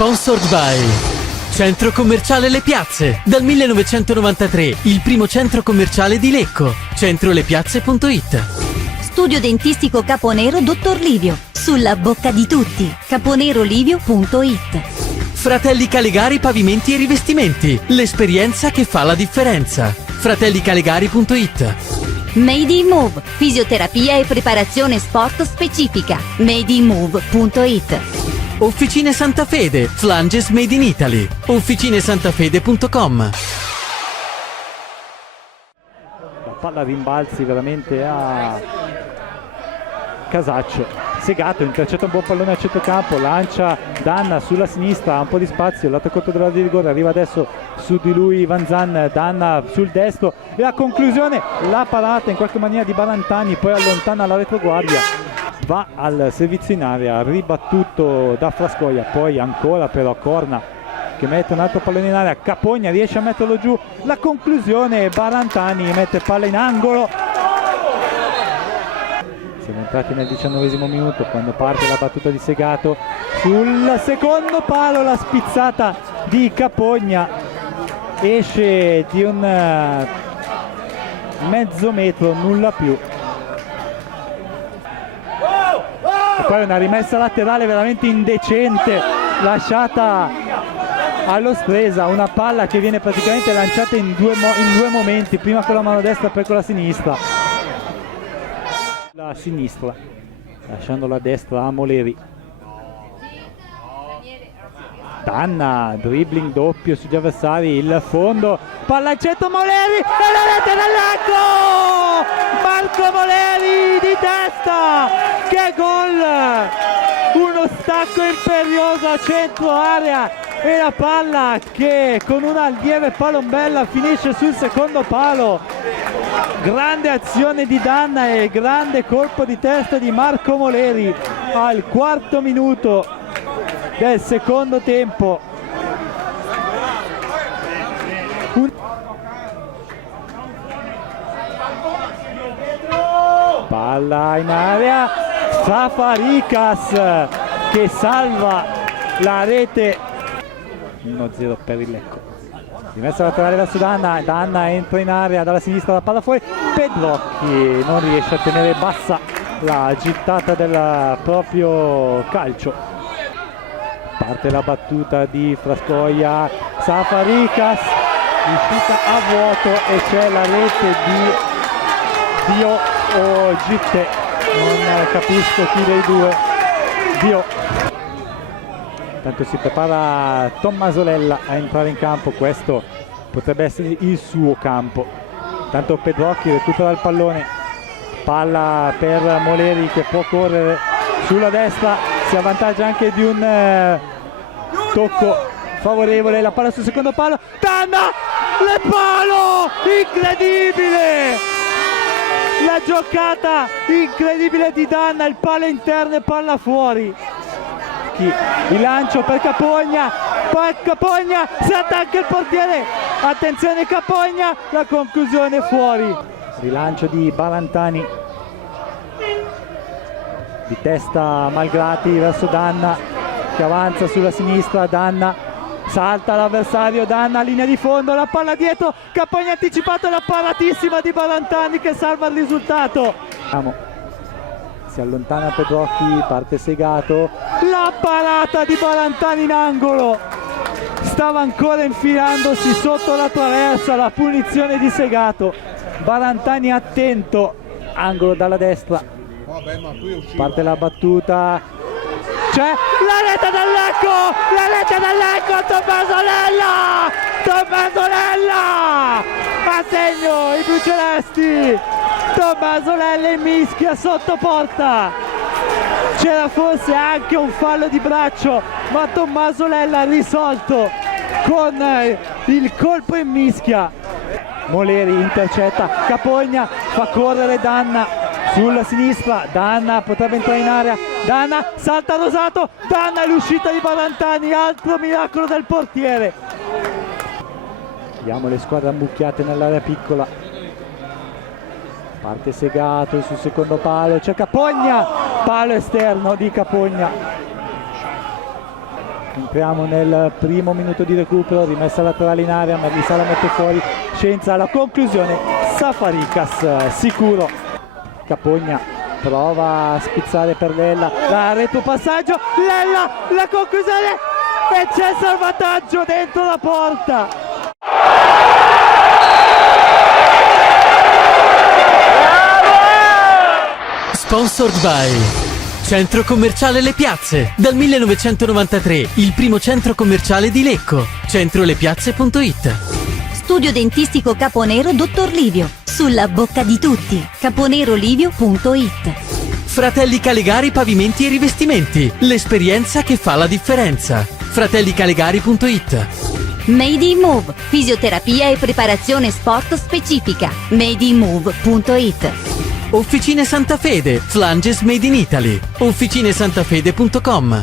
Sponsored by Centro Commerciale Le Piazze. Dal 1993 il primo centro commerciale di Lecco. Centrolepiazze.it. Studio dentistico Caponero Dottor Livio. Sulla bocca di tutti. caponerolivio.it. Fratelli Calegari Pavimenti e Rivestimenti. L'esperienza che fa la differenza. fratellicalegari.it. Made in Move. Fisioterapia e preparazione sport specifica. madeinmove.it. Officine Santa Fede, Flanges Made in Italy. officinesantafede.com. La palla rimbalzi veramente a Casaccio. Segato intercetta un buon pallone a centrocampo, lancia Danna sulla sinistra, ha un po' di spazio, lato corto della di rigore, arriva adesso su di lui Vanzan, Danna sul destro e la conclusione, la parata in qualche maniera di Balantani, poi allontana la retroguardia. Va al servizio in area, ribattuto da Frascoia, poi ancora però Corna che mette un altro pallone in area, Capogna riesce a metterlo giù, la conclusione Barantani mette palla in angolo. Siamo entrati nel 19esimo minuto quando parte la battuta di Segato, sul secondo palo la spizzata di Capogna, esce di un mezzo metro, nulla più. E poi una rimessa laterale veramente indecente lasciata allo Stresa, una palla che viene praticamente lanciata in due momenti, prima con la mano destra e poi con la sinistra. La sinistra, lasciando la destra a Moleri. Danna, dribbling doppio sugli avversari, il fondo, palla al centro, Moleri e la rete dall'angolo! Marco Moleri di testa, che gol! Uno stacco imperioso a centro area e la palla che con una lieve palombella finisce sul secondo palo. Grande azione di Danna e grande colpo di testa di Marco Moleri al quarto minuto del secondo tempo. Palla in area, Safarikas che salva la rete. 1-0 per il Lecco. Rimessa laterale verso Danna, Danna entra in area dalla sinistra, la palla fuori, Pedrocchi non riesce a tenere bassa la gittata del proprio calcio. Parte la battuta di Frascoia, Safarikas riuscita a vuoto e c'è la rete di Dio o Gitte, non capisco chi dei due. Dio. Tanto si prepara Tommasolella a entrare in campo, questo potrebbe essere il suo campo. Tanto Pedrocchi recupera il pallone, palla per Moleri che può correre sulla destra, si avvantaggia anche di un tocco favorevole, la palla sul secondo palo, Danna, le palo, incredibile! La giocata incredibile di Danna, il palo interno e palla fuori. Il lancio per Capogna, poi Capogna si attacca il portiere, attenzione Capogna, la conclusione fuori. Rilancio di Balantani, di testa Malgrati verso Danna che avanza sulla sinistra, Danna salta l'avversario, Danna linea di fondo, la palla dietro, Capogna anticipato, la paratissima di Balantani che salva il risultato. Si allontana Pedrocchi, parte Segato, la parata di Balantani in angolo, stava ancora infilandosi sotto la traversa, la punizione di Segato, Balantani attento, angolo dalla destra, parte la battuta, c'è la rete dell'Lecco, Tommasolella, a segno i blucelesti. Tommasolella in mischia sotto porta, c'era forse anche un fallo di braccio ma Tommasolella ha risolto con il colpo in mischia. Moleri intercetta Capogna, fa correre Danna sulla sinistra, Danna potrebbe entrare in area, Danna salta Rosato, Danna è l'uscita di Balantani, altro miracolo del portiere. Vediamo le squadre ammucchiate nell'area piccola. Parte Segato sul secondo palo, c'è Capogna, palo esterno di Capogna. Entriamo nel primo minuto di recupero, rimessa laterale in area, Merlisa la mette fuori, Scienza alla conclusione, Safarikas sicuro. Capogna prova a spizzare per Lella, la retropassaggio, Lella, la conclusione e c'è salvataggio dentro la porta. Sponsored by Centro Commerciale Le Piazze. Dal 1993 il primo centro commerciale di Lecco. Centrolepiazze.it. Studio dentistico Caponero Dottor Livio. Sulla bocca di tutti. caponerolivio.it. Fratelli Calegari Pavimenti e Rivestimenti. L'esperienza che fa la differenza. Fratellicalegari.it. Made in Move. Fisioterapia e preparazione sport specifica. madeinmove.it. Officine Santa Fede. Flanges made in Italy. Officinesantafede.com.